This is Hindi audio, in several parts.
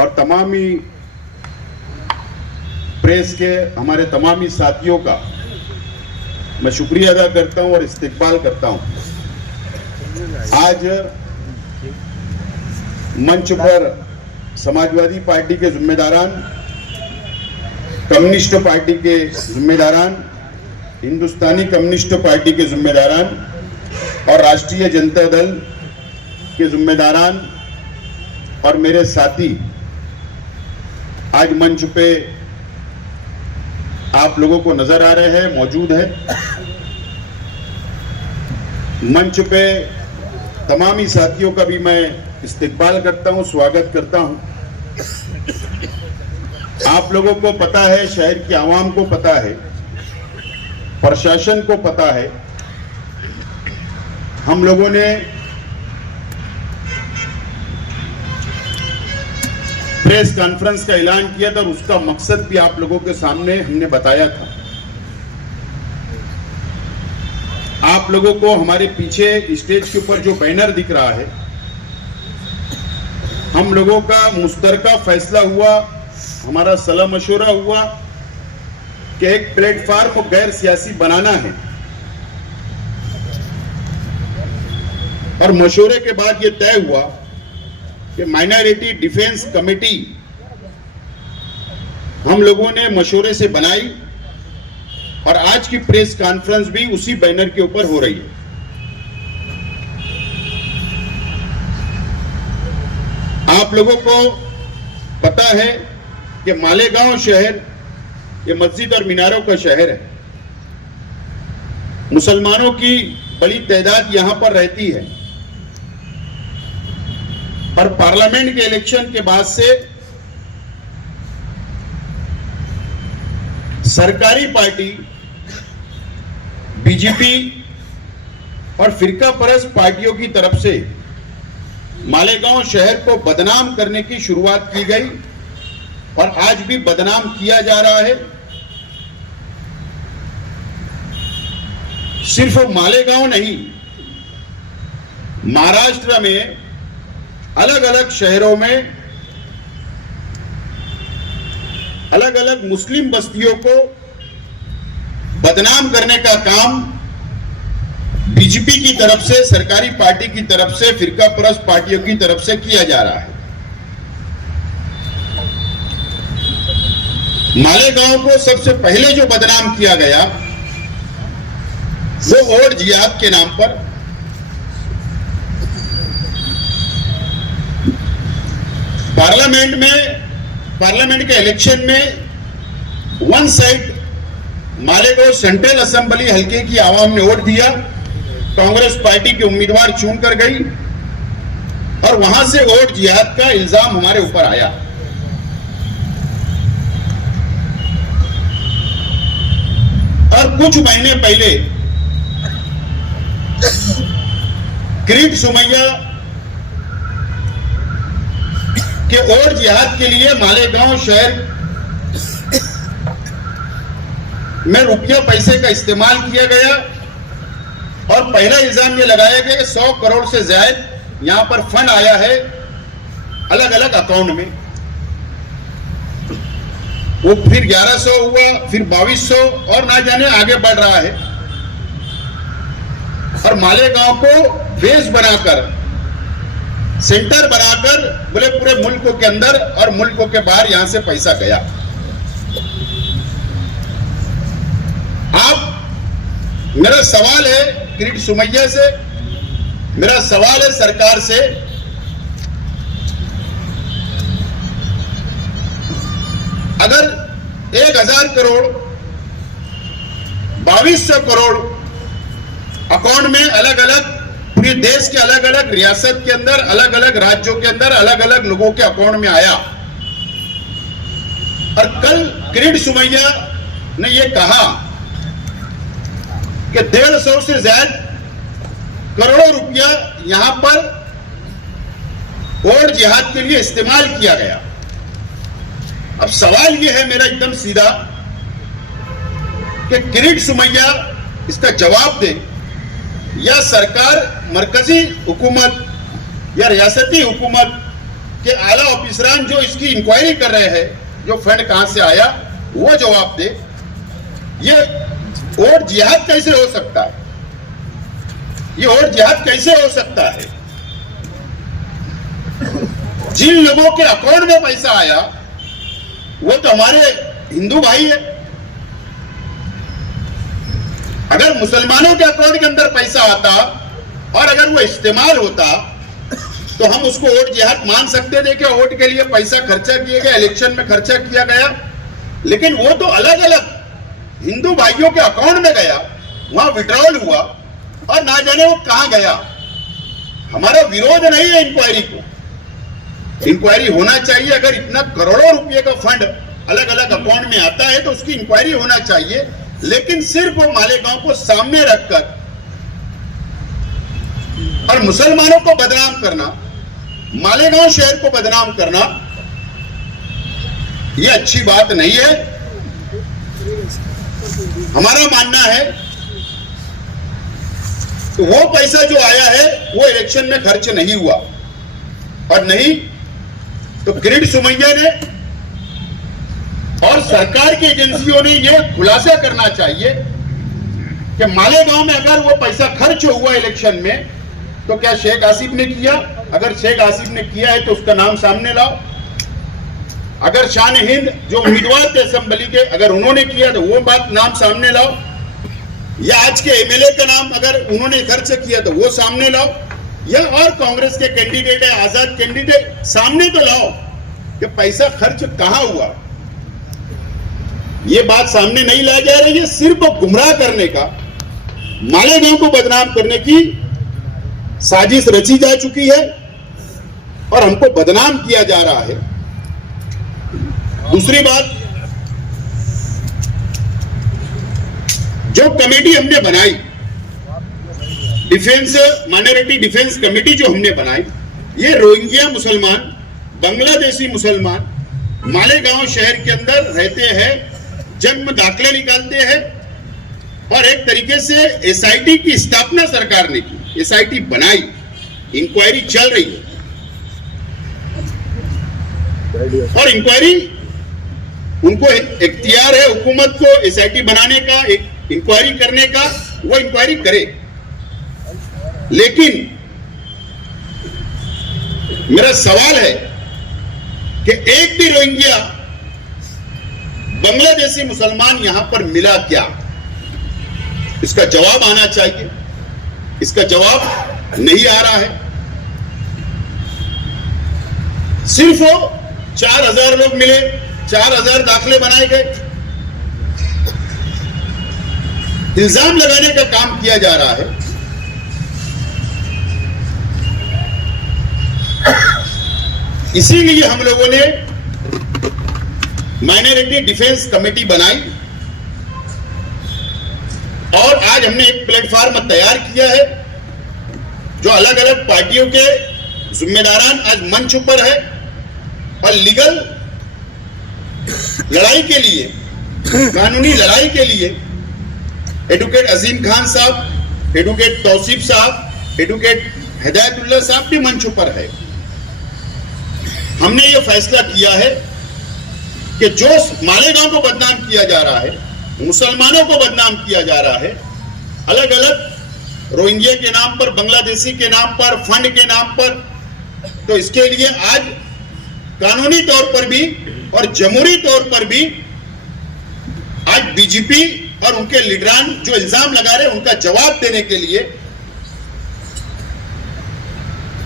और तमामी प्रेस के हमारे तमामी साथियों का मैं शुक्रिया अदा करता हूं और इस्तकबाल करता हूं। आज मंच पर समाजवादी पार्टी के जिम्मेदारान, कम्युनिस्ट पार्टी के जिम्मेदारान, हिंदुस्तानी कम्युनिस्ट पार्टी के जिम्मेदारान और राष्ट्रीय जनता दल के जिम्मेदारान और मेरे साथी आज मंच पे आप लोगों को नजर आ रहे हैं, मौजूद है। मंच पे तमामी साथियों का भी मैं इस्तकबाल करता हूं, स्वागत करता हूं। आप लोगों को पता है, शहर की आवाम को पता है, प्रशासन को पता है, हम लोगों ने प्रेस कॉन्फ्रेंस का ऐलान किया था और उसका मकसद भी आप लोगों के सामने हमने बताया था। आप लोगों को हमारे पीछे स्टेज के ऊपर जो बैनर दिख रहा है, हम लोगों का मुश्तरका फैसला हुआ, हमारा सलाह मशवरा हुआ कि एक प्लेटफार्म को गैर सियासी बनाना है और मशवरे के बाद यह तय हुआ कि माइनॉरिटी डिफेंस कमेटी हम लोगों ने मशवरे से बनाई और आज की प्रेस कॉन्फ्रेंस भी उसी बैनर के ऊपर हो रही है। आप लोगों को पता है कि मालेगांव शहर ये मस्जिद और मीनारों का शहर है। मुसलमानों की बड़ी तादाद यहां पर रहती है और पार्लियामेंट के इलेक्शन के बाद से सरकारी पार्टी बीजेपी और फिरका परस्त पार्टियों की तरफ से मालेगांव शहर को बदनाम करने की शुरुआत की गई और आज भी बदनाम किया जा रहा है। सिर्फ मालेगांव नहीं, महाराष्ट्र में अलग अलग शहरों में अलग अलग मुस्लिम बस्तियों को बदनाम करने का काम बीजेपी की तरफ से, सरकारी पार्टी की तरफ से, फिरका परस्त पार्टियों की तरफ से किया जा रहा है। मालेगांव को सबसे पहले जो बदनाम किया गया वो वोट जिहाद के नाम पर, पार्लियामेंट के इलेक्शन में one side Malegaon central assembly हल्के की आवाम ने वोट दिया, कांग्रेस पार्टी के उम्मीदवार चुनकर गई और वहां से वोट जिहाद का इल्जाम हमारे ऊपर आया। और कुछ महीने पहले किरीट सोमैया के और जिहाद के लिए मालेगांव शहर में रुपया पैसे का इस्तेमाल किया गया और पहला इल्जाम यह लगाया गया कि 100 करोड़ से ज्यादा यहां पर फंड आया है अलग अलग अकाउंट में। वो फिर 1100 हुआ, फिर 2200 और ना जाने आगे बढ़ रहा है। और मालेगांव को बेस बनाकर, सेंटर बनाकर बोले पूरे मुल्क के अंदर और मुल्क के बाहर यहां से पैसा गया। आप, मेरा सवाल है किरीट सोमैया से, मेरा सवाल है सरकार से, अगर 1000 करोड़ 2200 करोड़ अकाउंट में अलग अलग पूरे देश के अलग अलग रियासत के अंदर, अलग अलग राज्यों के अंदर अलग अलग लोगों के अकाउंट में आया और कल किरीट सोमैया ने यह कहा कि 150 से ज्यादा करोड़ों रुपया यहां पर वोट जिहाद के लिए इस्तेमाल किया गया। अब सवाल यह है मेरा एकदम सीधा कि किरीट सोमैया इसका जवाब दे या सरकार, मरकजी हुकूमत या रियासती हुकूमत कि आला ऑफिसरान जो इसकी इंक्वायरी कर रहे हैं, जो फंड कहां से आया, वो जवाब दे। ये और जिहाद कैसे हो सकता है? ये और जिहाद कैसे हो सकता है? जिन लोगों के अकाउंट में पैसा आया वो तो हमारे हिंदू भाई है। अगर मुसलमानों के अकाउंट के अंदर पैसा आता और अगर वो इस्तेमाल होता तो हम उसको वोट जिहाद मान सकते थे कि वोट के लिए पैसा खर्चा किया गया, इलेक्शन में खर्चा किया गया। लेकिन वो तो अलग अलग हिंदू भाइयों के अकाउंट में गया, वहां विड्रॉल हुआ और ना जाने वो कहां गया। हमारा विरोध नहीं है इंक्वायरी को, इंक्वायरी होना चाहिए। अगर इतना करोड़ों रुपए का फंड अलग अलग अकाउंट में आता है तो उसकी इंक्वायरी होना चाहिए। लेकिन सिर्फ वो मालेगांव को सामने रखकर और मुसलमानों को बदनाम करना, मालेगांव शहर को बदनाम करना, यह अच्छी बात नहीं है। हमारा मानना है तो वो पैसा जो आया है वो इलेक्शन में खर्च नहीं हुआ, और नहीं तो ग्रिड सुमैया ने और सरकार की एजेंसियों ने यह खुलासा करना चाहिए कि मालेगांव में अगर वो पैसा खर्च हुआ इलेक्शन में तो क्या शेख आसिफ ने किया? अगर शेख आसिफ ने किया है तो उसका नाम सामने लाओ। अगर शान हिंद जो उम्मीदवार थे असेंबली के, अगर उन्होंने किया तो वो बात नाम सामने लाओ। या आज के एमएलए का नाम अगर उन्होंने खर्च किया तो वो सामने लाओ। या और कांग्रेस के कैंडिडेट है, आजाद कैंडिडेट, सामने तो लाओ कि पैसा खर्च कहां हुआ। ये बात सामने नहीं लाई जा रही है। सिर्फ गुमराह करने का, मालेगांव को बदनाम करने की साजिश रची जा चुकी है और हमको बदनाम किया जा रहा है। दूसरी बात, जो कमेटी हमने बनाई, डिफेंस माइनॉरिटी डिफेंस कमेटी जो हमने बनाई, ये रोहिंग्या मुसलमान, बांग्लादेशी मुसलमान मालेगांव शहर के अंदर रहते हैं, जन्म दाखले निकालते हैं और एक तरीके से एसआईटी की स्थापना सरकार ने की, एसआईटी बनाई, इंक्वायरी चल रही है और इंक्वायरी उनको इख्तियार है हुकूमत को एसआईटी बनाने का, एक इंक्वायरी करने का, वो इंक्वायरी करे। लेकिन मेरा सवाल है कि एक भी रोहिंग्या बांग्लादेशी मुसलमान यहां पर मिला क्या? इसका जवाब आना चाहिए। इसका जवाब नहीं आ रहा है। सिर्फ 4000 लोग मिले, 4000 दाखले बनाए गए, इल्जाम लगाने का काम किया जा रहा है। इसीलिए हम लोगों ने माइनॉरिटी डिफेंस कमेटी बनाई और आज हमने एक प्लेटफॉर्म तैयार किया है जो अलग अलग पार्टियों के जिम्मेदारान आज मंच पर है और लीगल लड़ाई के लिए, कानूनी लड़ाई के लिए एडवोकेट अजीम खान साहब, एडवोकेट तौसीफ साहब, एडवोकेट हिदायतुल्लाह साहब भी मंच पर है। हमने ये फैसला किया है कि जो मालेगांव को बदनाम किया जा रहा है, मुसलमानों को बदनाम किया जा रहा है, अलग अलग रोहिंग्या के नाम पर, बांग्लादेशी के नाम पर, फंड के नाम पर, तो इसके लिए आज कानूनी तौर पर भी और जमहूरी तौर पर भी आज बीजेपी और उनके लीडरान जो इल्जाम लगा रहे हैं उनका जवाब देने के लिए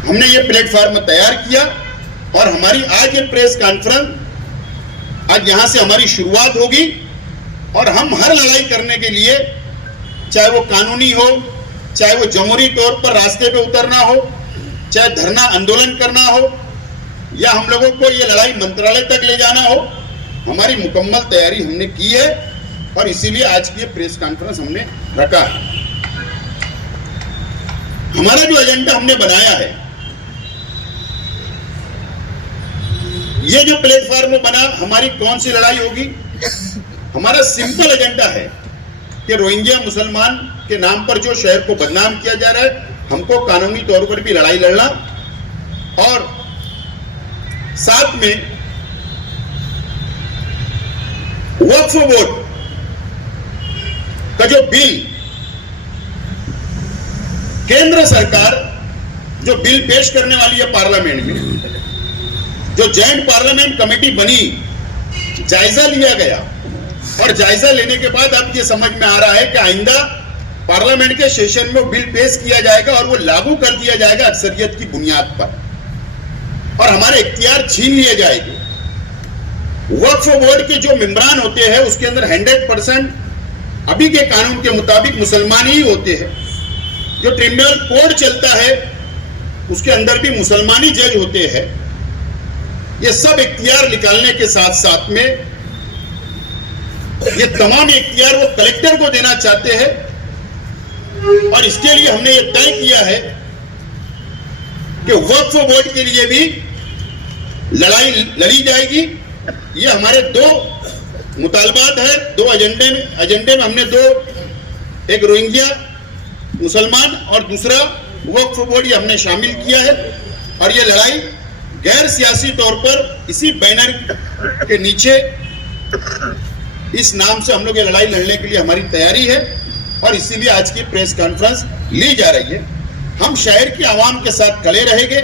हमने ये प्लेटफॉर्म तैयार किया और हमारी आज ये प्रेस कॉन्फ्रेंस, आज यहां से हमारी शुरुआत होगी और हम हर लड़ाई करने के लिए, चाहे वो कानूनी हो, चाहे वो जमहूरी तौर पर रास्ते पे उतरना हो, चाहे धरना आंदोलन करना हो, या हम लोगों को ये लड़ाई मंत्रालय तक ले जाना हो, हमारी मुकम्मल तैयारी हमने की है और इसीलिए आज की ये प्रेस कॉन्फ्रेंस हमने रखा है। हमारा जो एजेंडा हमने बनाया है, ये जो प्लेटफॉर्म बना, हमारी कौन सी लड़ाई होगी? हमारा सिंपल एजेंडा है कि रोहिंग्या मुसलमान के नाम पर जो शहर को बदनाम किया जा रहा है, हमको कानूनी तौर पर भी लड़ाई लड़ना और साथ में वक्फ बोर्ड का जो बिल केंद्र सरकार जो बिल पेश करने वाली है पार्लियामेंट में, जो जॉइंट पार्लियामेंट कमेटी बनी, जायजा लिया गया और जायजा लेने के बाद अब ये समझ में आ रहा है कि आइंदा पार्लियामेंट के सेशन में वो बिल पेश किया जाएगा और वो लागू कर दिया जाएगा अक्सरियत की बुनियाद पर और हमारे इख्तियार छीन लिए जाएंगे। वक्फ बोर्ड के जो मेंबरान होते हैं उसके अंदर 100% अभी के कानून के मुताबिक मुसलमान ही होते हैं। जो ट्रिब्यूनल कोड चलता है उसके अंदर भी मुसलमानी जज होते हैं। ये सब इख्तियार निकालने के साथ साथ में ये तमाम इख्तियार वो कलेक्टर को देना चाहते हैं और इसके लिए हमने ये तय किया है कि वक्फ बोर्ड के लिए भी लड़ाई लड़ी जाएगी। ये हमारे दो मुतालबात है, दो एजेंडे में हमने दो, एक रोहिंग्या मुसलमान और दूसरा वक्फ बोर्ड, ये हमने शामिल किया है और ये लड़ाई गैर सियासी तौर पर इसी बैनर के नीचे इस नाम से हम लोग ये लड़ाई लड़ने के लिए हमारी तैयारी है और इसीलिए आज की प्रेस कॉन्फ्रेंस ली जा रही है। हम शहर की आवाम के साथ खड़े रहेंगे।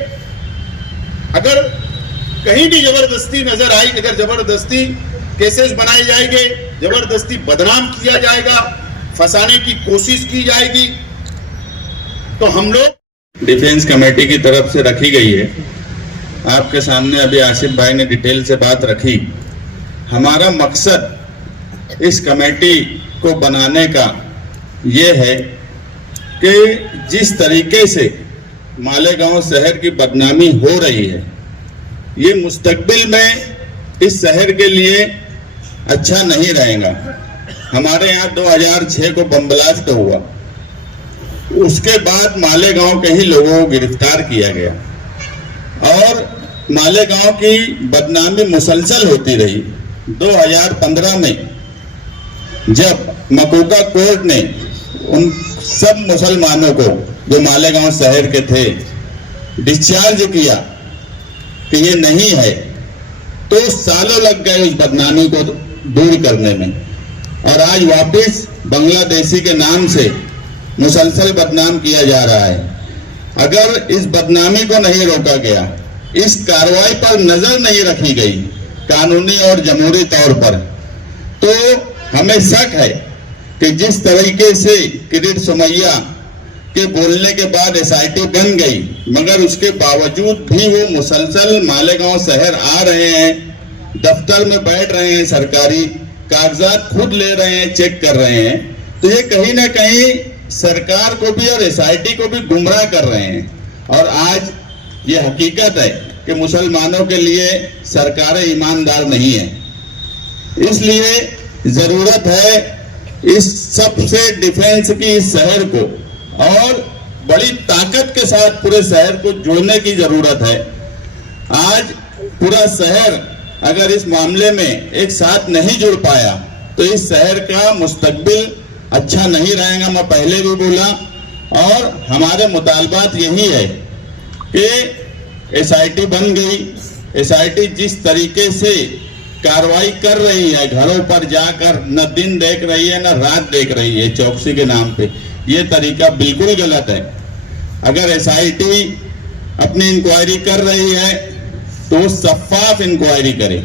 अगर कहीं भी जबरदस्ती नजर आई, अगर जबरदस्ती केसेस बनाए जाएंगे, जबरदस्ती बदनाम किया जाएगा, फंसाने की कोशिश की जाएगी, तो हम लोग डिफेंस कमेटी की तरफ से रखी गई है। आपके सामने अभी आसिफ भाई ने डिटेल से बात रखी। हमारा मकसद इस कमेटी को बनाने का ये है कि जिस तरीके से मालेगांव शहर की बदनामी हो रही है, ये मुस्तकबिल में इस शहर के लिए अच्छा नहीं रहेगा। हमारे यहाँ 2006 को बम ब्लास्ट हुआ, उसके बाद मालेगांव के ही लोगों को गिरफ्तार किया गया और मालेगांव की बदनामी मुसलसल होती रही। 2015 में जब मकोका कोर्ट ने उन सब मुसलमानों को जो मालेगांव शहर के थे डिस्चार्ज किया कि ये नहीं है, तो सालों लग गए उस बदनामी को दूर करने में और आज वापस बांग्लादेशी के नाम से मुसलसल बदनाम किया जा रहा है। अगर इस बदनामी को नहीं रोका गया, इस कार्रवाई पर नजर नहीं रखी गई कानूनी और जमहूरी तौर पर, तो हमें शक है कि जिस तरीके से किरीट सुमैया के बोलने के बाद एसआईटी बन गई, मगर उसके बावजूद भी वो मुसलसल मालेगांव शहर आ रहे हैं, दफ्तर में बैठ रहे हैं, सरकारी कागजात खुद ले रहे हैं, चेक कर रहे हैं, तो ये कहीं ना कहीं सरकार को भी और एसआईटी को भी गुमराह कर रहे हैं। और आज ये हकीकत है कि मुसलमानों के लिए सरकारें ईमानदार नहीं है, इसलिए जरूरत है इस सबसे डिफेंस की इस शहर को और बड़ी ताकत के साथ पूरे शहर को जोड़ने की जरूरत है। आज पूरा शहर अगर इस मामले में एक साथ नहीं जुड़ पाया तो इस शहर का मुस्तकबिल अच्छा नहीं रहेगा। मैं पहले भी बोला और हमारे मुतालबात यही है कि एसआईटी बन गई, एसआईटी जिस तरीके से कार्रवाई कर रही है, घरों पर जाकर न दिन देख रही है न रात देख रही है चौकसी के नाम पे, ये तरीका बिल्कुल गलत है। अगर एसआईटी अपनी इंक्वायरी कर रही है तो शफाफ इंक्वायरी करे।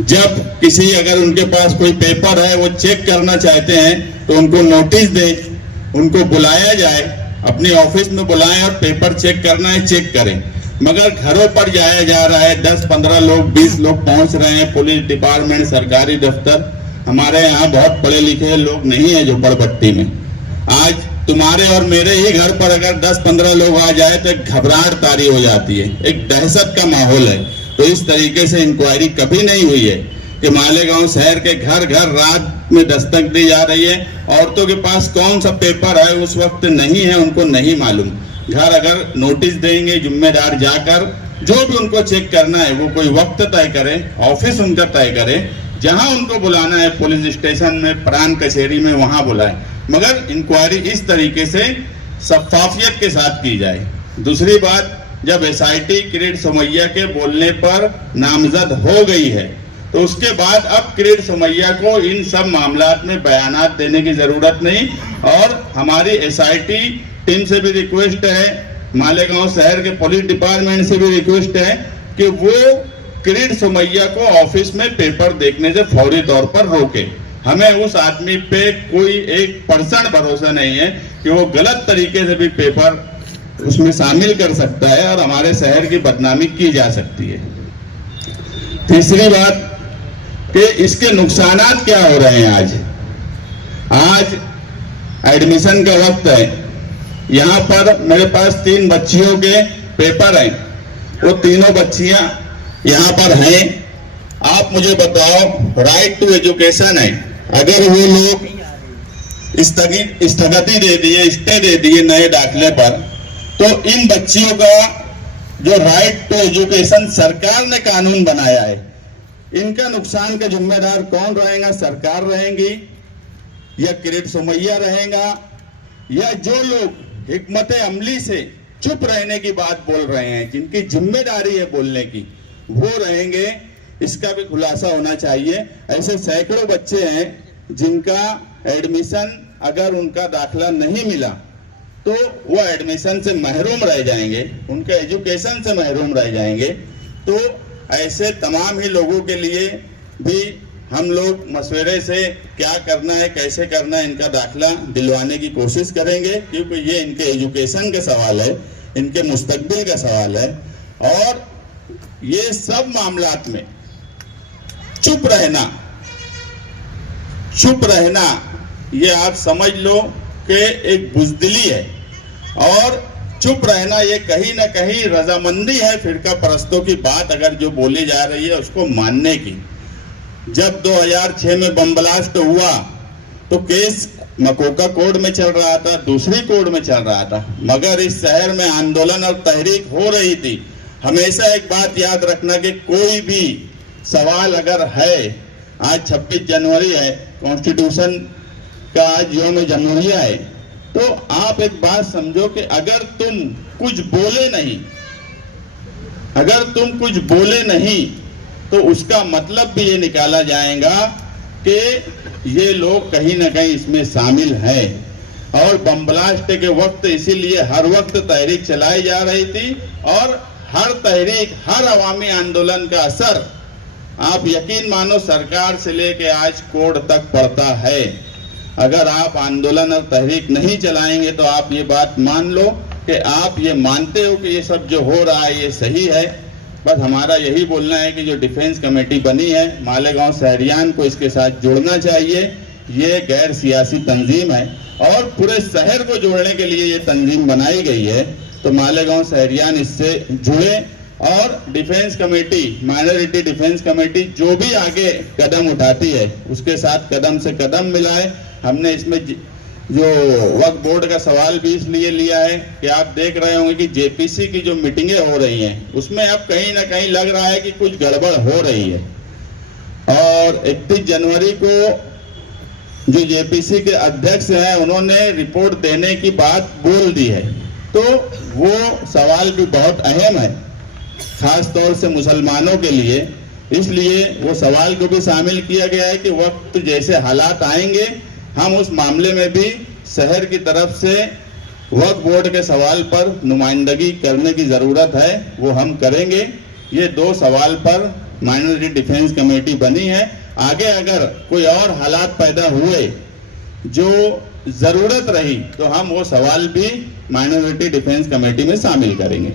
जब किसी अगर उनके पास कोई पेपर है वो चेक करना चाहते हैं तो उनको नोटिस दें, उनको बुलाया जाए, अपने ऑफिस में बुलाएं और पेपर चेक करना है चेक करें। मगर घरों पर जाया जा रहा है, 10-15 लोग 20 लोग पहुंच रहे हैं, पुलिस डिपार्टमेंट, सरकारी दफ्तर। हमारे यहाँ बहुत पढ़े लिखे लोग नहीं है झोपड़पट्टी में। आज तुम्हारे और मेरे ही घर पर अगर 10-15 लोग आ जाए तो एक घबराहट तारी हो जाती है, एक दहशत का माहौल है। तो इस तरीके से इंक्वायरी कभी नहीं हुई है कि मालेगांव शहर के घर घर रात में दस्तक दी जा रही है। औरतों के पास कौन सा पेपर है उस वक्त नहीं है, उनको नहीं मालूम। घर अगर नोटिस देंगे, जिम्मेदार जाकर जो भी उनको चेक करना है वो कोई वक्त तय करे, ऑफिस उनका तय करे, जहां उनको बुलाना है पुलिस स्टेशन में, प्रांत कचहरी में, वहां बुलाए। मगर इंक्वायरी इस तरीके से शफाफियत के साथ की जाए। दूसरी बात, जब एसआईटी किरीट सोमैया के बोलने पर नामजद हो गई है, तो उसके बाद अब किरीट सोमैया को इन सब मामलात में बयानात देने की जरूरत नहीं। और हमारी एसआईटी टीम से भी रिक्वेस्ट है, मालेगांव शहर के पुलिस डिपार्टमेंट से भी रिक्वेस्ट है कि वो किरीट सोमैया को ऑफिस में पेपर देखने से फौरी तौर पर रोके। हमें उस आदमी पे कोई 1% भरोसा नहीं है कि वो गलत तरीके से भी पेपर उसमें शामिल कर सकता है और हमारे शहर की बदनामी की जा सकती है। तीसरी बात कि इसके नुकसानात क्या हो रहे हैं। आज एडमिशन का वक्त है, यहाँ पर मेरे पास 3 बच्चियों के पेपर हैं, वो तीनों बच्चियां यहाँ पर हैं। आप मुझे बताओ, राइट टू एजुकेशन है, अगर वो लोग स्थगिति दे दिए, स्टे दे दिए नए दाखिले पर, तो इन बच्चियों का जो राइट टू एजुकेशन सरकार ने कानून बनाया है, इनका नुकसान का जिम्मेदार कौन रहेगा? सरकार रहेंगी या किरीट सोमैया रहेगा, या जो लोग हिकमत अमली से चुप रहने की बात बोल रहे हैं, जिनकी जिम्मेदारी है बोलने की, वो रहेंगे? इसका भी खुलासा होना चाहिए। ऐसे सैकड़ों बच्चे हैं जिनका एडमिशन, अगर उनका दाखिला नहीं मिला तो वो एडमिशन से महरूम रह जाएंगे, उनके एजुकेशन से महरूम रह जाएंगे। तो ऐसे तमाम ही लोगों के लिए भी हम लोग मशवरे से क्या करना है, कैसे करना है, इनका दाखिला दिलवाने की कोशिश करेंगे, क्योंकि ये इनके एजुकेशन का सवाल है, इनके मुस्तकबिल का सवाल है। और ये सब मामलात में चुप रहना ये आप समझ लो कि एक बुज़दिली है, और चुप रहना ये कहीं ना कहीं रजामंदी है फिरका परस्तों की बात अगर जो बोली जा रही है उसको मानने की। जब 2006 में बम ब्लास्ट हुआ तो केस मकोका कोर्ट में चल रहा था, दूसरी कोर्ट में चल रहा था, मगर इस शहर में आंदोलन और तहरीक हो रही थी। हमेशा एक बात याद रखना कि कोई भी सवाल अगर है, आज 26 जनवरी है, कॉन्स्टिट्यूशन का आज यौम जमहूरिया है, तो आप एक बात समझो कि अगर तुम कुछ बोले नहीं तो उसका मतलब भी ये निकाला जाएगा कि ये लोग कहीं ना कहीं इसमें शामिल हैं। और बम ब्लास्ट के वक्त इसीलिए हर वक्त तहरीक चलाई जा रही थी, और हर तहरीक, हर अवामी आंदोलन का असर आप यकीन मानो सरकार से लेके आज कोर्ट तक पड़ता है। अगर आप आंदोलन और तहरीक नहीं चलाएंगे तो आप ये बात मान लो कि आप ये मानते हो कि ये सब जो हो रहा है ये सही है। बस हमारा यही बोलना है कि जो डिफेंस कमेटी बनी है, मालेगांव शहरियान को इसके साथ जोड़ना चाहिए। ये गैर सियासी तंजीम है और पूरे शहर को जोड़ने के लिए ये तंजीम बनाई गई है, तो मालेगांव शहरियान इससे जुड़े और defence committee, minority defence committee जो भी आगे कदम उठाती है उसके साथ कदम से कदम मिलाए। हमने इसमें जो वक्फ बोर्ड का सवाल भी इसलिए लिया है कि आप देख रहे होंगे कि जेपीसी की जो मीटिंगें हो रही हैं उसमें अब कहीं ना कहीं लग रहा है कि कुछ गड़बड़ हो रही है। और 31 जनवरी को जो जेपीसी के अध्यक्ष हैं उन्होंने रिपोर्ट देने की बात बोल दी है, तो वो सवाल भी बहुत अहम है खास तौर से मुसलमानों के लिए। इसलिए वो सवाल को भी शामिल किया गया है कि वक्त जैसे हालात आएंगे हम उस मामले में भी शहर की तरफ से वक्फ बोर्ड के सवाल पर नुमाइंदगी करने की ज़रूरत है, वो हम करेंगे। ये 2 सवाल पर माइनॉरिटी डिफेंस कमेटी बनी है। आगे अगर कोई और हालात पैदा हुए जो ज़रूरत रही तो हम वो सवाल भी माइनॉरिटी डिफेंस कमेटी में शामिल करेंगे।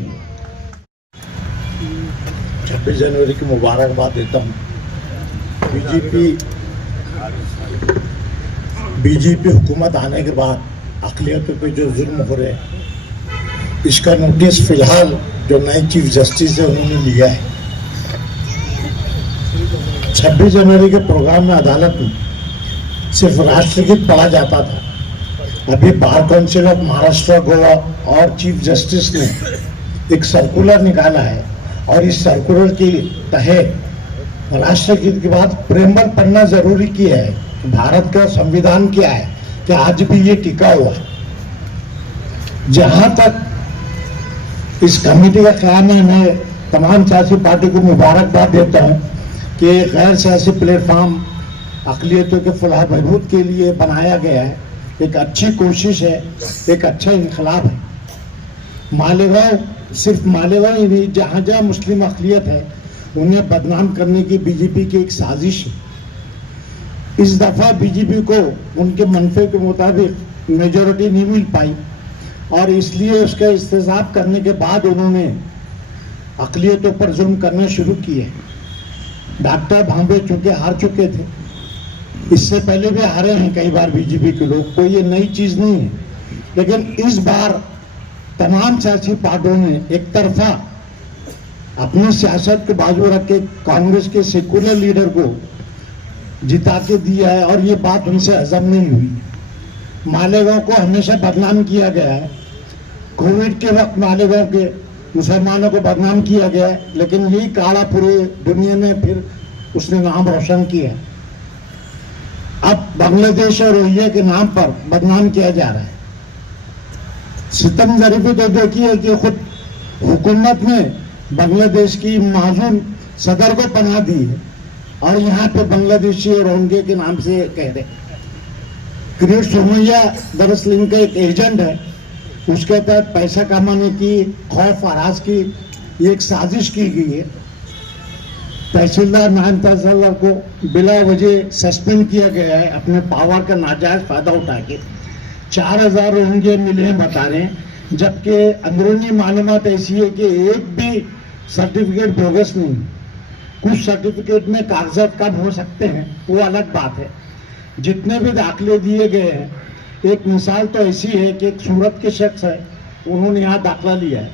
26 जनवरी की मुबारकबाद देता हूँ। बीजेपी हुकूमत आने के बाद अक़लियतों पे जो जुल्म हो रहे हैं, इसका नोटिस फिलहाल जो नए चीफ जस्टिस है उन्होंने लिया है। 26 जनवरी के प्रोग्राम में अदालत में सिर्फ राष्ट्रगीत पढ़ा जाता था। अभी bar council of Maharashtra, Goa और चीफ जस्टिस ने एक सर्कुलर निकाला है और इस सर्कुलर के तहत राष्ट्रगीत के बाद प्रेमबल पढ़ना जरूरी किया है। भारत का संविधान क्या है कि आज भी ये टिका हुआ है। जहां तक इस कमेटी का काम है, मैं तमाम सियासी पार्टी को मुबारकबाद देता हूँ कि गैर सियासी प्लेटफॉर्म अक़लियतों के फलाह बहबूद के लिए बनाया गया है। एक अच्छी कोशिश है, एक अच्छा इनकलाब है। मालेगांव सिर्फ मालेगांव ही नहीं, जहाँ जहाँ मुस्लिम अक़लियत है उन्हें बदनाम करने की बीजेपी की एक साजिश है। इस दफ़ा बीजेपी को उनके मनफे के मुताबिक मेजॉरिटी नहीं मिल पाई और इसलिए उसका इस्तेज़ाब करने के बाद उन्होंने अक़लियतों पर जुल्म करना शुरू किए। डॉक्टर भांबे चूँकि हार चुके थे, इससे पहले भी हारे हैं कई बार बीजेपी के लोग, कोई ये नई चीज़ नहीं है। लेकिन इस बार तमाम सियासी पार्टियों ने एक तरफा अपनी सियासत के बाजू रख के कांग्रेस के सेकुलर लीडर को जिता के दिया है और ये बात उनसे हजम नहीं हुई। मालेगांव को हमेशा बदनाम किया गया है। कोविड के वक्त मालेगांव के मुसलमानों को बदनाम किया गया है, लेकिन यही काला पूरी दुनिया में फिर उसने नाम रोशन किया। अब बांग्लादेश और रोहिंग्या के नाम पर बदनाम किया जा रहा है। सितम ज़रीफ़ी तो देखिए कि खुद हुकूमत ने बांग्लादेश की माजून सदर को पनाह दी है और यहाँ पे बांग्लादेशी और रोहिंग्या के नाम से कह रहे। क्रिएट सोमैया दरअसल इनका एक एजेंट है, उसके तहत पैसा कमाने की, खौफ आराज की ये एक साजिश की गई है। तहसीलदार नायब तहसीलदार को बिला वजह सस्पेंड किया गया है अपने पावर का नाजायज फायदा उठा के। 4000 रोहिंग्या मिले हैं बता रहे हैं, जबकि अंदरूनी मालूमात ऐसी है कि एक भी सर्टिफिकेट बोगस नहीं। कुछ सर्टिफिकेट में कागजात कम हो सकते हैं, वो अलग बात है। जितने भी दाखिले दिए गए हैं, एक मिसाल तो ऐसी है कि एक सूरत के शख्स है, उन्होंने यहाँ दाखिला लिया है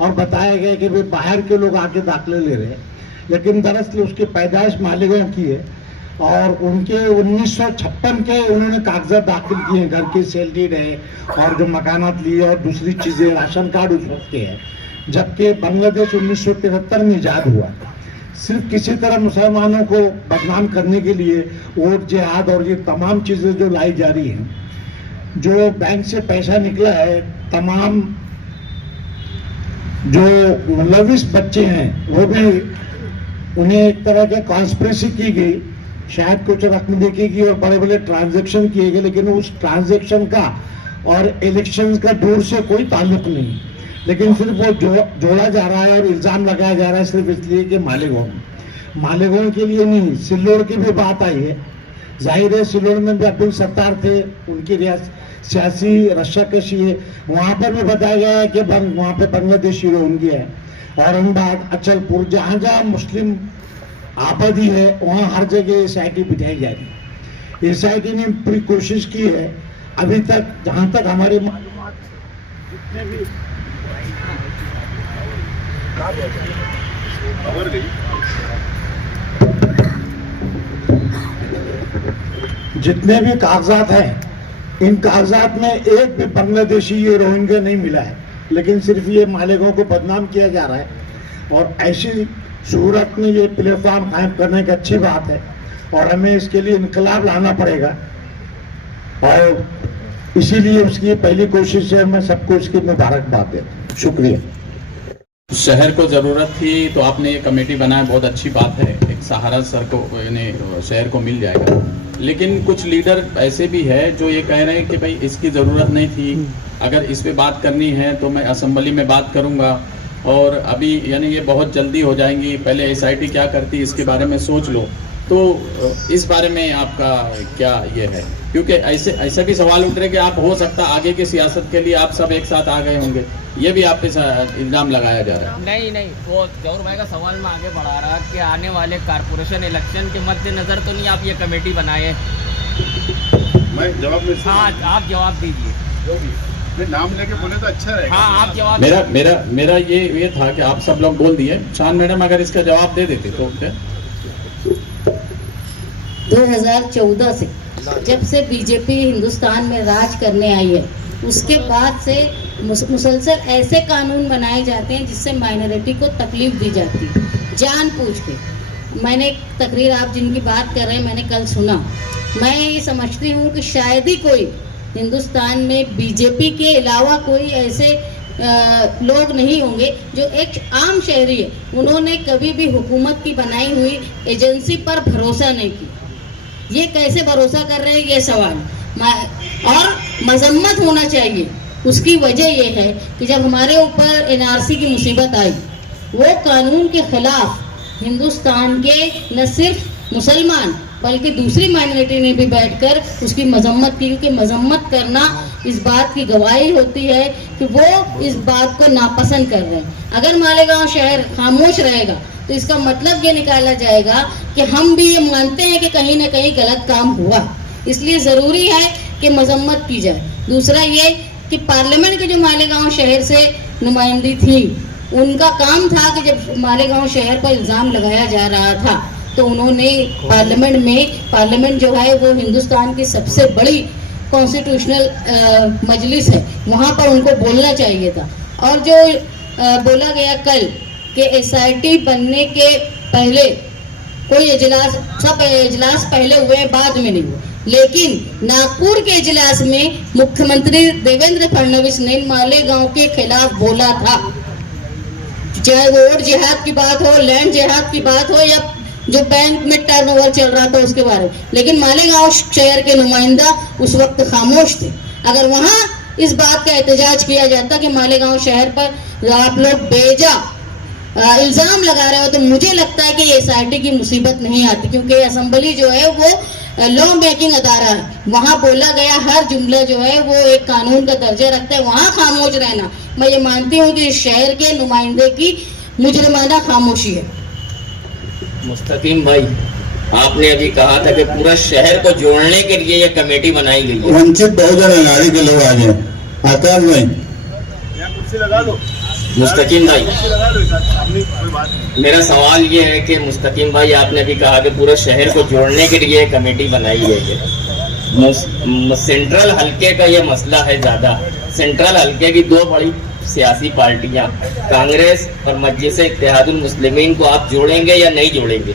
और बताया गया कि भाई बाहर के लोग आके दाखिले ले रहे हैं, लेकिन दरअसल उसकी पैदाइश मालेगांव की है और उनके 1956 के उन्होंने कागजात दाखिल किए हैं, घर की सेल डीड है और जो मकानात लिए और दूसरी चीज़ें, राशन कार्ड उस वक्त के हैं। जबकि बांग्लादेश 1973 में इजाद हुआ। सिर्फ किसी तरह मुसलमानों को बदनाम करने के लिए वोट, जिहाद और ये तमाम चीज़ें जो लाई जा रही हैं। जो बैंक से पैसा निकला है, तमाम जो मुलविस बच्चे हैं वो भी, उन्हें एक तरह के कॉन्स्पिरेसी की गई, शायद कुछ रकम देखी गई और बड़े बड़े ट्रांजैक्शन किए गए, लेकिन उस ट्रांजैक्शन का और इलेक्शन का दूर से कोई ताल्लुक नहीं। लेकिन सिर्फ वो जोड़ा जा रहा है और इल्ज़ाम लगाया जा रहा है सिर्फ इसलिए कि मालेगांव के लिए नहीं, सिल्लोड़ की भी बात आई है। जाहिर है सिल्लोड़ में भी अब्दुल सत्तार थे, उनकी सियासी रस्साकशी है। वहाँ पर भी बताया गया है कि वहाँ पे बांग्लादेशी रोहिंग्या है। औरंगाबाद, अचलपुर, जहाँ जहाँ मुस्लिम आबादी है वहाँ हर जगह SIT बिठाई जा रही है। SIT ने पूरी कोशिश की है अभी तक, जहाँ तक हमारी मालूमात, जितने भी कागजात हैं, इन कागजात में एक भी बांग्लादेशी ये रोहिंग्या नहीं मिला है, लेकिन सिर्फ ये मालेगांव को बदनाम किया जा रहा है। और ऐसी सूरत में ये प्लेटफॉर्म कायम करने की अच्छी बात है और हमें इसके लिए इनकलाब लाना पड़ेगा और इसीलिए उसकी पहली कोशिश है। मैं सबको इसकी मुबारकबाद देता हूँ। शुक्रिया। शहर को ज़रूरत थी तो आपने ये कमेटी बनाया, बहुत अच्छी बात है। एक सहारा सर को यानी शहर को मिल जाएगा। लेकिन कुछ लीडर ऐसे भी है जो ये कह रहे हैं कि भाई इसकी ज़रूरत नहीं थी, अगर इस पे बात करनी है तो मैं असेंबली में बात करूंगा और अभी यानी ये बहुत जल्दी हो जाएंगी, पहले SIT क्या करती इसके बारे में सोच लो। तो इस बारे में आपका क्या ये है? क्योंकि ऐसे भी सवाल उठ रहे कि आप हो सकता आगे की सियासत के लिए आप सब एक साथ आ गए होंगे, ये भी आप पे इल्ज़ाम लगाया जा रहा है। नहीं, वो जौहर भाई का सवाल मैं आगे बढ़ा रहा कि आने वाले कारपोरेशन इलेक्शन के मद्देनजर तो नहीं आप ये कमेटी बनाए? मैं जवाब में, हाँ आप जवाब दीजिए। नाम लेके बोले तो अच्छा रहेगा। हाँ आप जवाब। मेरा ये था कि आप सब लोग बोल दिए, शान मैडम अगर इसका जवाब दे देते तो क्या? 2014 से जब से बीजेपी हिंदुस्तान में राज करने आई है, उसके बाद से मुसलसल ऐसे कानून बनाए जाते हैं जिससे माइनॉरिटी को तकलीफ दी जाती है जानबूझ के। मैंने एक तकरीर, आप जिनकी बात कर रहे हैं, मैंने कल सुना। मैं ये समझती हूँ कि शायद ही कोई हिंदुस्तान में बीजेपी के अलावा कोई ऐसे लोग नहीं होंगे जो एक आम शहरी है, उन्होंने कभी भी हुकूमत की बनाई हुई एजेंसी पर भरोसा नहीं की। ये कैसे भरोसा कर रहे हैं, ये सवाल और मजम्मत होना चाहिए। उसकी वजह ये है कि जब हमारे ऊपर एनआरसी की मुसीबत आई, वो कानून के खिलाफ हिंदुस्तान के न सिर्फ मुसलमान बल्कि दूसरी माइनॉरिटी ने भी बैठकर उसकी मजम्मत की, क्योंकि मजम्मत करना इस बात की गवाही होती है कि वो इस बात को नापसंद कर रहे हैं। अगर मालेगांव शहर खामोश रहेगा तो इसका मतलब ये निकाला जाएगा कि हम भी ये मानते हैं कि कहीं ना कहीं गलत काम हुआ, इसलिए ज़रूरी है कि मजम्मत की जाए। दूसरा ये कि पार्लियामेंट के जो मालेगांव शहर से नुमाइंदी थी, उनका काम था कि जब मालेगांव शहर पर इल्ज़ाम लगाया जा रहा था तो उन्होंने पार्लियामेंट जो है वो हिंदुस्तान की सबसे बड़ी कॉन्स्टिट्यूशनल मजलिस है, वहाँ पर उनको बोलना चाहिए था। और जो बोला गया कल कि एसआईटी बनने के पहले कोई इजलास, सब इजलास पहले हुए बाद में नहीं हुए, लेकिन नागपुर के इजलास में मुख्यमंत्री देवेंद्र फडणवीस ने मालेगांव के खिलाफ बोला था, चाहे वो वोट जिहाद की बात हो, लैंड जिहाद की बात हो या जो बैंक में टर्नओवर चल रहा था उसके बारे में, लेकिन मालेगांव शहर के नुमाइंदा उस वक्त खामोश थे। अगर वहां इस बात का एहतजाज किया जाता कि मालेगांव शहर पर आप लोग बेजा इल्जाम लगा रहे हो, तो मुझे लगता है कि एसआईटी की मुसीबत नहीं आती, क्योंकि असेंबली जो है वो लॉ मेकिंग अदारा है, वहाँ बोला गया हर जुमला जो है वो एक कानून का दर्जा रखता है। वहाँ खामोश रहना, मैं ये मानती हूँ कि शहर के नुमाइंदे की मुजरिमाना खामोशी है। मुस्तकीम भाई, आपने अभी कहा था कि पूरा शहर को जोड़ने के लिए ये कमेटी बनाई गई है। वंचित बहुजन अघाड़ी के लोग आ गए, आकाश भाई मुस्तकीम भाई, मेरा सवाल ये है कि मुस्तकीम भाई, आपने अभी कहा कि पूरे शहर को जोड़ने के लिए कमेटी बनाई गई है। सेंट्रल हल्के का ये मसला है ज़्यादा। सेंट्रल हल्के की दो बड़ी सियासी पार्टियां, कांग्रेस और मजलिस इत्तेहादुल मुस्लिमीन को आप जोड़ेंगे या नहीं जोड़ेंगे?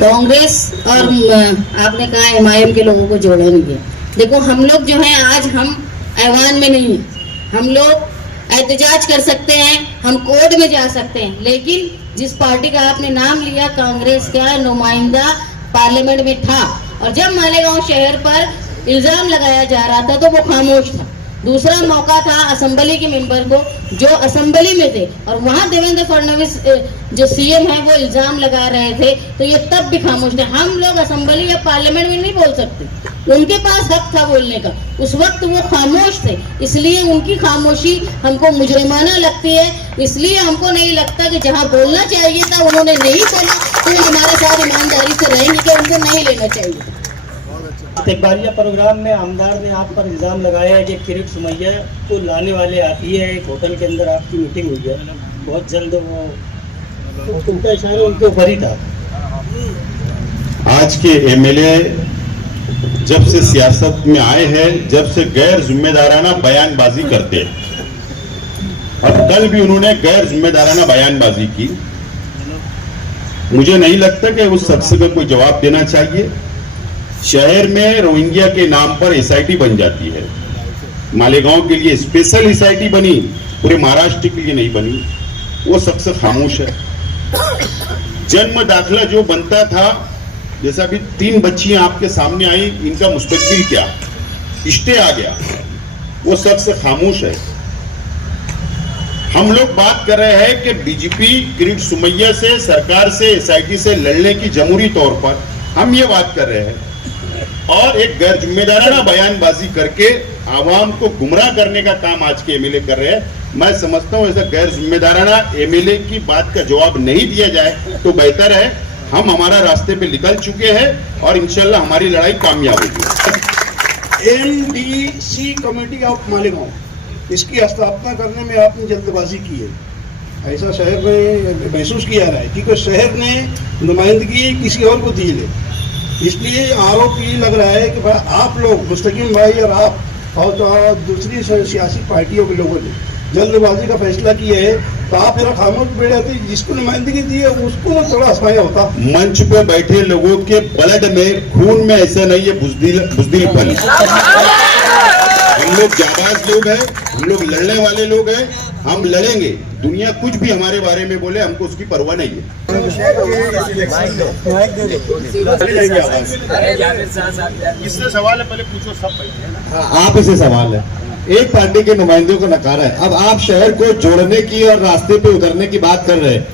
कांग्रेस और आपने कहा एमआईएम के लोगों को जोड़ेंगे। देखो, हम लोग जो है आज हम ऐवान में नहीं है, हम लोग एहतजाज कर सकते हैं, हम कोर्ट में जा सकते हैं, लेकिन जिस पार्टी का आपने नाम लिया, कांग्रेस का नुमाइंदा पार्लियामेंट में था, और जब मालेगांव शहर पर इल्जाम लगाया जा रहा था तो वो खामोश था। दूसरा मौका था असेंबली के मेंबर को जो असेंबली में थे, और वहां देवेंद्र फडणवीस जो सीएम है वो इल्जाम लगा रहे थे, तो ये तब भी खामोश थे। हम लोग असेंबली या पार्लियामेंट में नहीं बोल सकते, उनके पास हक था बोलने का, उस वक्त वो खामोश थे, इसलिए उनकी खामोशी हमको मुजरिमाना लगती है। इसलिए हमको नहीं लगता कि जहां बोलना चाहिए था उन्होंने नहीं बोला, तो हमारे साथ ईमानदारी से रहेंगे कि उनको नहीं लेना चाहिए। इस्तकबालिया प्रोग्राम में आमदार ने आप पर इल्ज़ाम लगाया है कि किरीट सुमैया को लाने वाले आती है, एक होटल के अंदर आपकी मीटिंग हुई है, बहुत जल्द वो उनका इशारा उनके ऊपर ही था। आज के एमएलए जब से सियासत में आए हैं, जब से गैर जिम्मेदाराना बयानबाजी करते हैं, और कल भी उन्होंने गैर जिम्मेदाराना बयानबाजी की। मुझे नहीं लगता कि उस शख्स को कोई जवाब देना चाहिए। शहर में रोहिंग्या के नाम पर एसआईटी बन जाती है, मालेगांव के लिए स्पेशल एसआईटी बनी, पूरे महाराष्ट्र के लिए नहीं बनी। वो शख्स खामोश है। जन्म दाखिला जो बनता था, जैसा अभी 3 बच्चियां आपके सामने आई, इनका मुस्तकबिल क्या स्टे आ गया, वो शख्स खामोश है। हम लोग बात कर रहे हैं कि बीजेपी किरीट सुमैया से, सरकार से, एसआईटी से लड़ने की जमहूरी तौर पर हम ये बात कर रहे हैं, और एक गैर जिम्मेदाराना बयानबाजी करके आवाम को गुमराह करने का काम आज के एमएलए कर रहे हैं। मैं समझता हूं ऐसा गैर जिम्मेदाराना एमएलए की बात का जवाब नहीं दिया जाए तो बेहतर है। हम हमारा रास्ते पे निकल चुके हैं और इंशाल्लाह हमारी लड़ाई कामयाब होगी। एनडीसी कमेटी ऑफ मालेगांव, इसकी स्थापना करने में आपने जल्दबाजी की है, ऐसा शहर में महसूस किया जा रहा है, क्योंकि शहर ने नुमाइंदगी किसी और को दी है। इसलिए आरोप ये लग रहा है कि भाई आप लोग, मुस्तकीम भाई और आप और तो दूसरी सियासी पार्टियों के लोगों ने जल्दबाजी का फैसला किया है, तो आप जरा खामोश बैठ जाते, जिसको नुमाइंदगी दी है उसको थोड़ा आजमाया होता। मंच पे बैठे लोगों के ब्लड में, खून में ऐसा नहीं है बुजदिल फल। हम लोग जाबाज लोग हैं, हम लोग लड़ने वाले लोग हैं, हम लड़ेंगे। दुनिया कुछ भी हमारे बारे में बोले, हमको उसकी परवाह नहीं है। इससे सवाल है, पहले पूछो, सब बैठे। आप इसे सवाल है, एक पार्टी के नुमाइंदों को नकारा है। अब आप शहर को जोड़ने की और रास्ते पे उतरने की बात कर रहे हैं।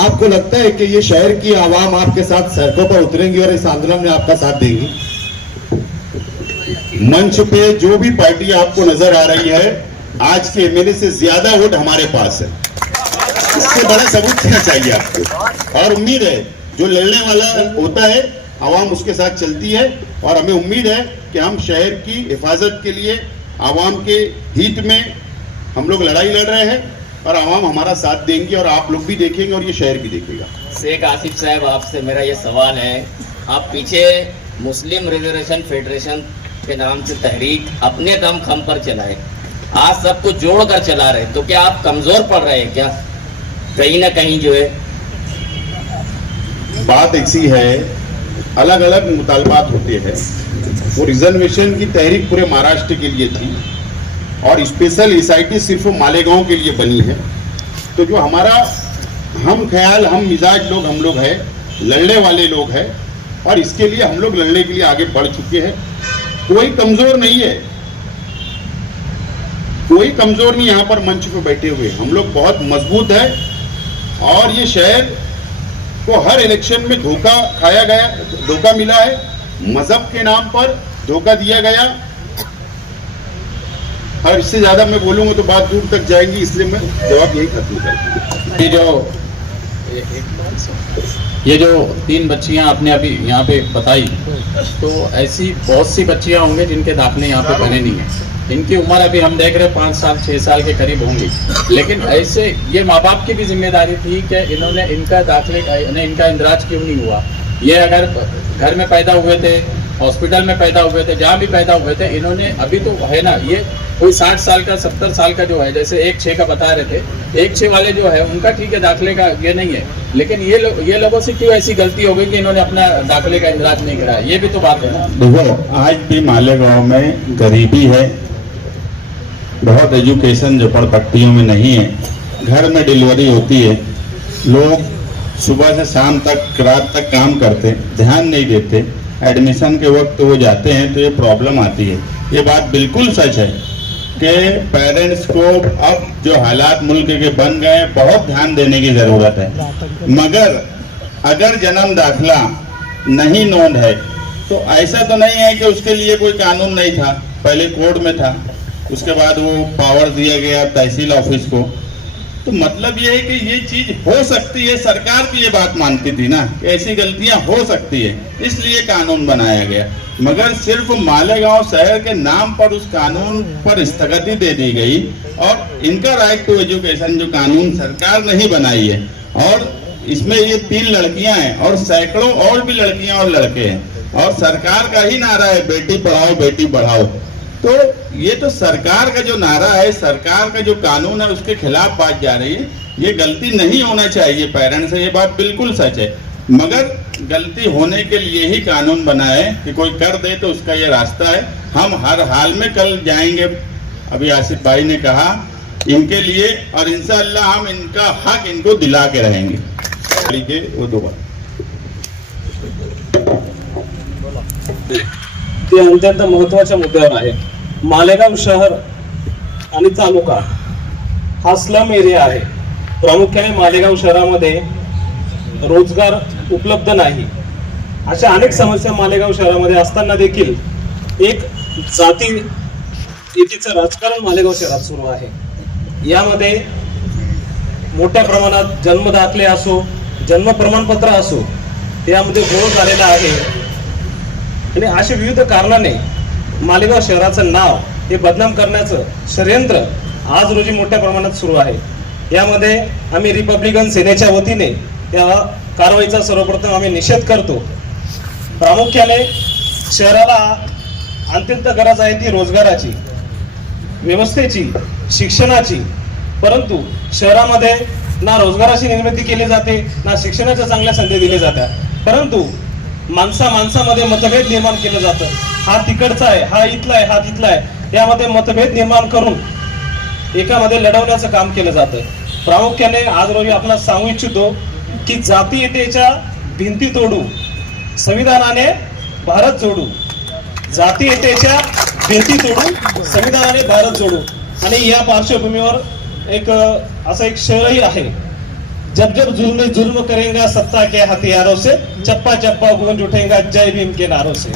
आपको लगता है कि ये शहर की आवाम आपके साथ सड़कों पर उतरेंगी और इस आंदोलन में आपका साथ देगी? मंच पे जो भी पार्टी आपको नजर आ रही है, आज के एमएलए से ज्यादा वोट हमारे पास है। इससे बड़ा सबूत क्या चाहिए आपको? और उम्मीद है जो लड़ने वाला होता है, आवाम उसके साथ चलती है। और हमें उम्मीद है कि हम शहर की हिफाजत के लिए, आवाम के हित में हम लोग लड़ाई लड़ रहे हैं और आवाम हमारा साथ देंगी और आप लोग भी देखेंगे और ये शहर भी देखेगा। शेख आसिफ साहब, आपसे मेरा ये सवाल है, आप पीछे मुस्लिम रिजर्वेशन फेडरेशन के नाम से तहरीक अपने दम खम पर चलाए, आज सबको जोड़कर चला रहे, तो क्या आप कमजोर पड़ रहे हैं क्या? कहीं ना कहीं जो है बात ऐसी है, अलग अलग मुतालबात होते हैं। वो रिजर्वेशन की तहरीक पूरे महाराष्ट्र के लिए थी और स्पेशल एसआईटी सिर्फ मालेगांव के लिए बनी है। तो जो हमारा हम ख्याल, हम मिजाज लोग, हम लोग हैं, लड़ने वाले लोग हैं और इसके लिए हम लोग लड़ने के लिए आगे बढ़ चुके हैं। कोई कमजोर नहीं है, कोई कमजोर नहीं। यहाँ पर मंच पे बैठे हुए हम लोग बहुत मजबूत है और ये शहर को हर इलेक्शन में धोखा खाया गया, धोखा मिला है, मजहब के नाम पर धोखा दिया गया। और इससे ज्यादा मैं बोलूंगा तो बात दूर तक जाएंगी, इसलिए मैं जवाब यही खत्म करता हूं। ये जो 3 बच्चियां आपने अभी यहाँ पे बताई, तो ऐसी बहुत सी बच्चियां होंगी जिनके दाखिले यहाँ पे बने नहीं है। इनकी उम्र अभी हम देख रहे हैं 5 साल 6 साल के करीब होंगी, लेकिन ऐसे ये माँ बाप की भी जिम्मेदारी थी कि इन्होंने इनका दाखिले, इनका इंदराज क्यों नहीं हुआ। ये अगर घर में पैदा हुए थे, हॉस्पिटल में पैदा हुए थे, जहाँ भी पैदा हुए थे, इन्होंने अभी तो है ना, ये कोई 60 साल का 70 साल का जो है, जैसे 1-6 का बता रहे थे, 1-6 वाले जो है उनका ठीक है दाखिले का ये नहीं है, लेकिन ये लोगों से क्यों ऐसी गलती हो गई कि इन्होंने अपना दाखिले का इंदराज नहीं कराया? ये भी तो बात है ना। देखो, आज भी मालेगांव में गरीबी है, बहुत एजुकेशन झोपड़पट्टियों में नहीं है, घर में डिलीवरी होती है, लोग सुबह से शाम तक, रात तक काम करते, ध्यान नहीं देते, एडमिशन के वक्त वो जाते हैं तो ये प्रॉब्लम आती है। ये बात बिल्कुल सच है कि पेरेंट्स को अब जो हालात मुल्क के बन गए, बहुत ध्यान देने की ज़रूरत है। मगर अगर जन्म दाखिला नहीं नोंद है तो ऐसा तो नहीं है कि उसके लिए कोई कानून नहीं था, पहले कोर्ट में था, उसके बाद वो पावर दिया गया तहसील ऑफिस को। तो मतलब ये है कि ये चीज हो सकती है, सरकार भी ये बात मानती थी ना कि ऐसी गलतियां हो सकती है, इसलिए कानून बनाया गया। मगर सिर्फ मालेगांव शहर के नाम पर उस कानून पर स्थगिति दे दी गई और इनका राइट टू एजुकेशन जो कानून सरकार ने ही बनाई है, और इसमें ये 3 लड़कियां हैं और सैकड़ों और भी लड़कियां और लड़के हैं, और सरकार का ही नारा है बेटी पढ़ाओ बेटी बढ़ाओ। तो ये तो सरकार का जो नारा है, सरकार का जो कानून है, उसके खिलाफ बात जा रही है। ये गलती नहीं होना चाहिए पेरेंट्स से, ये बात बिल्कुल सच है। मगर गलती होने के लिए ही कानून बना है कि कोई कर दे तो उसका ये रास्ता है। हम हर हाल में कल जाएंगे, अभी आसिफ भाई ने कहा, इनके लिए, और इंशाअल्लाह हम इनका हक इनको दिला के रहेंगे। वो 2 बार ते अत्यंत महत्त्वाच्या मुद्द्यावर आहे। मालेगाव शहर आणि तालुका हा स्लम एरिया आहे। प्रामुख्याने मालेगाव शहरामध्ये रोजगार उपलब्ध नाही, अशा अनेक समस्या मालेगाव शहरामध्ये असताना देखील एक जातीचं राजकारण मालेगाव शहरात सुरू आहे। यामध्ये मोठ्या प्रमाणात जन्मदाखले असो, जन्म प्रमाणपत्र असो, यामध्ये घोळ झालेला आहे आणि अशा विविध कारणाने मालेगाव शहराचं नाव हे बदनाम करण्याचं षडयंत्र आज रोजी मोठ्या प्रमाणात सुरू आहे। यामध्ये आम्ही रिपब्लिकन सेनेच्या वतीने या कारवाईचा सर्वप्रथम आम्ही निषेध करतो। प्रामुख्याने शहराला अत्यंत गरज आहे ती रोजगाराची, व्यवस्थेची, शिक्षणाची, परंतु शहरामध्ये ना रोजगाराची निर्मिती केली जाते, ना शिक्षणाच्या चांगल्या संधी दिल्या जातात, परंतु माणसामध्ये मतभेद निर्माण केलं जातं। हा तिकडचा आहे, हा इथला आहे, हा तिथला आहे, यामध्ये मतभेद निर्माण करून एकामध्ये लढवण्याचं काम केलं जातं. प्रामुख्याने आज रोजी आपल्याला सांगू इच्छितो की जातीयतेच्या भिंती तोडू, संविधानाने भारत जोडू. जातीयतेच्या भिंती तोडू, संविधानाने भारत जोडू. आणि या पार्श्वभूमीवर असं एक शेरही आहे, जब जब जुल्म करेगा सत्ता के हथियारों से, चप्पा चप्पा गूंज उठेगा जय भीम के नारों से.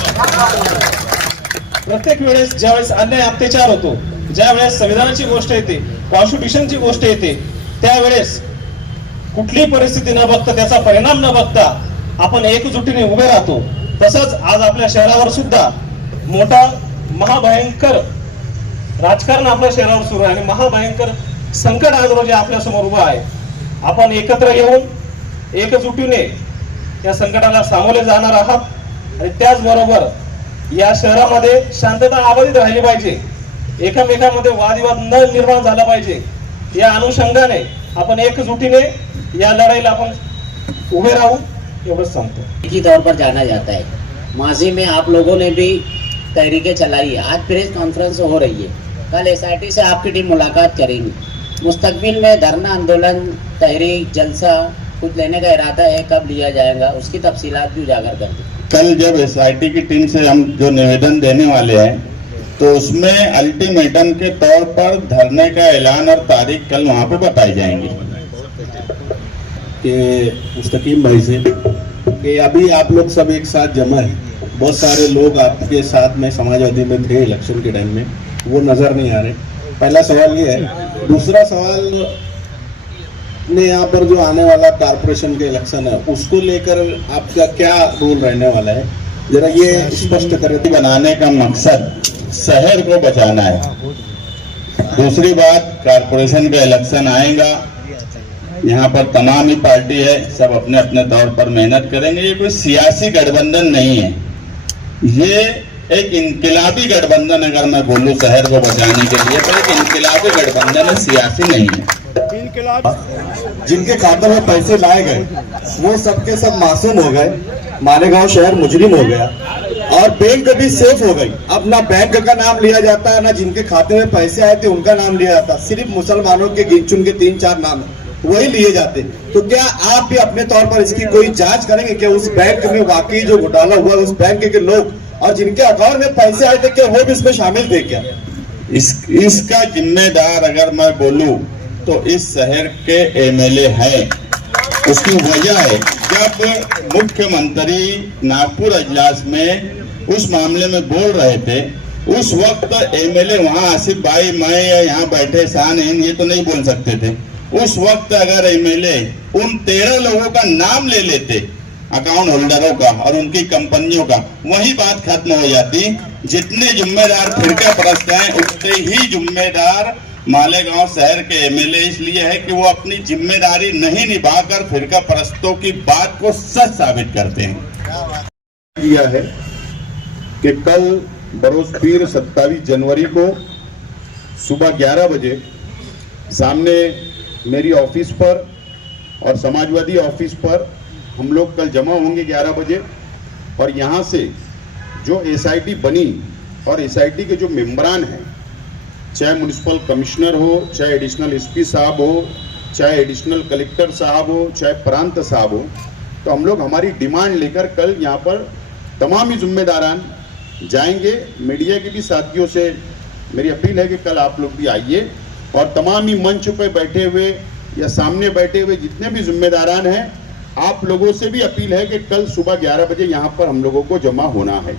प्रत्येक वेळेस ज्यावेळेस अन्याय अत्याचार होतो, ज्या वेळेस संविधानाची गोष्ट येते, कॉन्स्टिट्यूशनची गोष्ट येते, त्यावेळेस कुठलीही परिस्थिती न बघता, त्याचा परिणाम न बघता आपण एकजुटीने उभे राहतो. तसंच आज आपल्या शहरावर सुद्धा मोठा महाभयंकर राजकारण आपल्या शहरावर सुरू आहे आणि महाभयंकर संकट आज रोजी आपल्या समोर उभं आहे. आपण एकत्र येऊन एकजुटीने या संकटाला सामोरे जाणार आहात आणि त्याचबरोबर या शहरामध्ये शांतता अबाधित राहिली पाहिजे, एकमेकांमध्ये वादविवाद न निर्माण झाला पाहिजे. या अनुषंगाने आपण एकजुटीने या लढाईला आपण उभे राहू, एवढंच सांगतो. की तौर पर जाना जाता है. माजी में आप लोगों ने भी तहरीकें चलाई है, आज प्रेस कॉन्फ्रेंस हो रही है, कल एसआईटी से आपकी टीम मुलाकात करेगी. मुस्तकबिल में धरना, आंदोलन, तहरीक, जलसा कुछ लेने का इरादा है, कब लिया जाएगा, उसकी तफसीलात भी उजागर कर दें. कल जब एसआईटी की टीम से हम जो निवेदन देने वाले हैं तो उसमें अल्टीमेटम के तौर पर धरने का ऐलान और तारीख कल वहां पे बताई जाएंगी. कि मुस्तकीम भाई से कि अभी आप लोग सब एक साथ जमा है, बहुत सारे लोग आपके साथ में समाजवादी में थे इलेक्शन के टाइम में, वो नज़र नहीं आ रहे. पहला सवाल ये है. दूसरा सवाल ने यहाँ पर जो आने वाला कारपोरेशन के इलेक्शन है उसको लेकर आपका क्या रोल रहने वाला है, जरा ये स्पष्ट करें. बनाने का मकसद शहर को बचाना है. दूसरी बात, कारपोरेशन का इलेक्शन आएगा, यहाँ पर तमाम ही पार्टी है, सब अपने अपने तौर पर मेहनत करेंगे. ये कोई सियासी गठबंधन नहीं है, ये एक इनकलाबी गठबंधन. अगर मैं बोलूँ शहर को बचाने के लिए तो एक इनकलाबी गठबंधन है, सियासी नहीं है. जिनके खाते में पैसे लाए गए वो सबके सब मासूम हो गए, मालेगांव शहर मुजरिम हो गया और बैंक भी सेफ हो गई. अब ना बैंक का नाम लिया जाता है, ना जिनके खाते में पैसे आए थे उनका नाम लिया जाता, सिर्फ मुसलमानों के गिन चुन के 3-4 नाम वही लिए जाते. तो क्या आप भी अपने तौर पर इसकी कोई जांच करेंगे कि उस बैंक में वाकई जो घोटाला हुआ, उस बैंक के लोग और जिनके अकाउंट में पैसे आए थे क्या वो भी इसमें शामिल थे क्या? इसका जिम्मेदार अगर मैं बोलूं तो इस शहर के एमएलए हैं. उसकी वजह है, जब मुख्यमंत्री नागपुर अजलास में उस मामले में बोल रहे थे, उस वक्त एमएलए वहां आसिफ भाई, मैं या यहाँ बैठे शान ये तो नहीं बोल सकते थे. उस वक्त अगर एमएलए उन 13 लोगों का नाम ले लेते, अकाउंट होल्डरों का और उनकी कंपनियों का, वही बात खत्म हो जाती. जितने जिम्मेदार फिरका परस्त हैं उतने ही जिम्मेदार मालेगांव शहर के एमएलए इसलिए है कि वो अपनी जिम्मेदारी नहीं निभाकर फिरका परस्तों की बात को सच साबित करते हैं. किया है कि कल बरोज पीर 27 जनवरी को सुबह 11 बजे सामने मेरी ऑफिस पर और समाजवादी ऑफिस पर हम लोग कल जमा होंगे 11 बजे. और यहाँ से जो एसआईटी बनी और एसआईटी के जो मेंबरान हैं, चाहे म्युनिसिपल कमिश्नर हो, चाहे एडिशनल एसपी साहब हो, चाहे एडिशनल कलेक्टर साहब हो, चाहे प्रांत साहब हो, तो हम लोग हमारी डिमांड लेकर कल यहाँ पर तमाम ही जिम्मेदारान जाएंगे. मीडिया के भी साथियों से मेरी अपील है कि कल आप लोग भी आइए और तमाम ही मंच पे बैठे हुए या सामने बैठे हुए जितने भी जिम्मेदारान हैं, आप लोगों से भी अपील है कि कल सुबह 11 बजे यहाँ पर हम लोगों को जमा होना है.